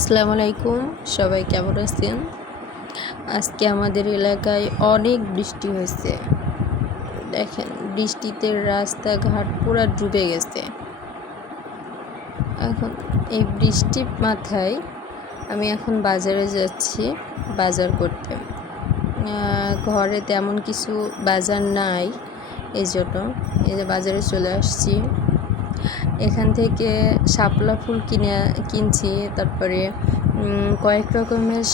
আসসালামু আলাইকুম, সবাই কেমন আছেন? আজকে আমাদের এলাকায় অনেক বৃষ্টি হয়েছে। দেখেন, বৃষ্টিতে রাস্তাঘাট পুরো ডুবে গেছে। এখন এই বৃষ্টির মাথায় আমি এখন বাজারে যাচ্ছি বাজার করতে। ঘরে তেমন কিছু বাজার নাই, এই জন্য এই যে বাজারে চলে আসছি। এখান থেকে শাপলা ফুল কিনছি, তারপরে কয়েক রকমের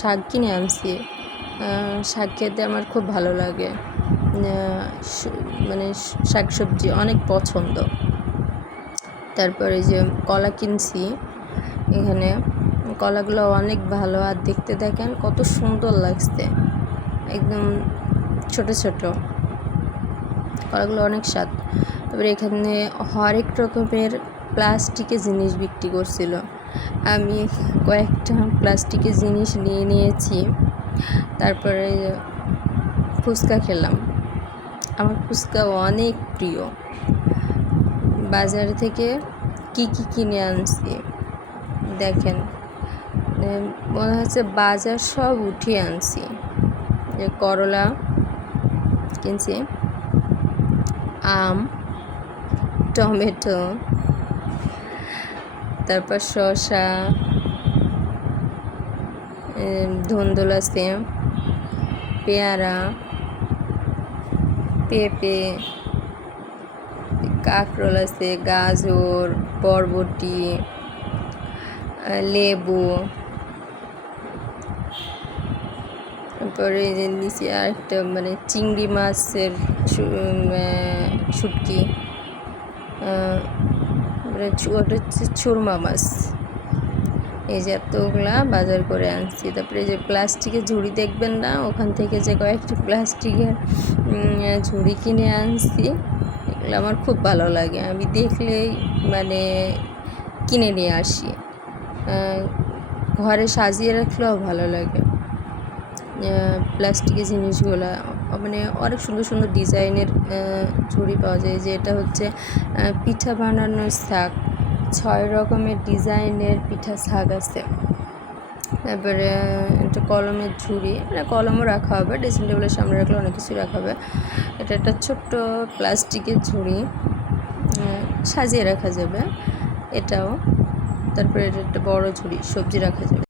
শাক কিনে আনছি। শাক খেতে আমার খুব ভালো লাগে, মানে শাক সবজি অনেক পছন্দ। তারপরে যে কলা কিনছি, এখানে কলাগুলো অনেক ভালো, আর দেখতে দেখেন কত সুন্দর লাগছে, একদম ছোট ছোট কলাগুলো অনেক স্বাদ। তারপরে এখানে হরেক রকমের প্লাস্টিকের জিনিস বিক্রি করছিল। আমি কয়েকটা প্লাস্টিকের জিনিস নিয়েছি। তারপরে ফুচকা খেলাম, আমার ফুচকা অনেক প্রিয়। বাজার থেকে কি কিনে আনছি দেখেন, মনে হচ্ছে বাজার সব উঠিয়ে আনছি। যে করলা কিনছি, আম, টমেটো, তারপর শসা, ধুন্দুল আছে, পেয়ারা, পেঁপে, কাঁকরোল আছে, গাজর, বরবটি, লেবু। তারপরে যে নিচে আরেকটা মানে চিংড়ি মাছের শুটকি, ওটা হচ্ছে সুরমা মাছ। এই যে এতগুলা বাজার করে আনছি। তারপরে যে প্লাস্টিকের ঝুড়ি দেখবেন না, ওখান থেকে যে কয়েকটি প্লাস্টিকের ঝুড়ি কিনে আনছি। এগুলো আমার খুব ভালো লাগে, আমি দেখলেই মানে কিনে নিয়ে আসি। ঘরে সাজিয়ে রাখলেও ভালো লাগে। প্লাস্টিকের জিনিসগুলো মানে অনেক সুন্দর সুন্দর ডিজাইনের ঝুড়ি পাওয়া যায়। যে এটা হচ্ছে পিঠা বানানোর শাক, 6 রকমের ডিজাইনের পিঠা শাক আছে। তারপরে একটা কলমের ঝুড়ি, মানে কলমও রাখা হবে, ড্রেসিং টেবিলের সামনে রাখলে অনেক কিছু রাখা হবে। এটা একটা ছোট্ট প্লাস্টিকের ঝুড়ি, সাজিয়ে রাখা যাবে এটাও। তারপরে এটা একটা বড় ঝুড়ি, সবজি রাখা যাবে।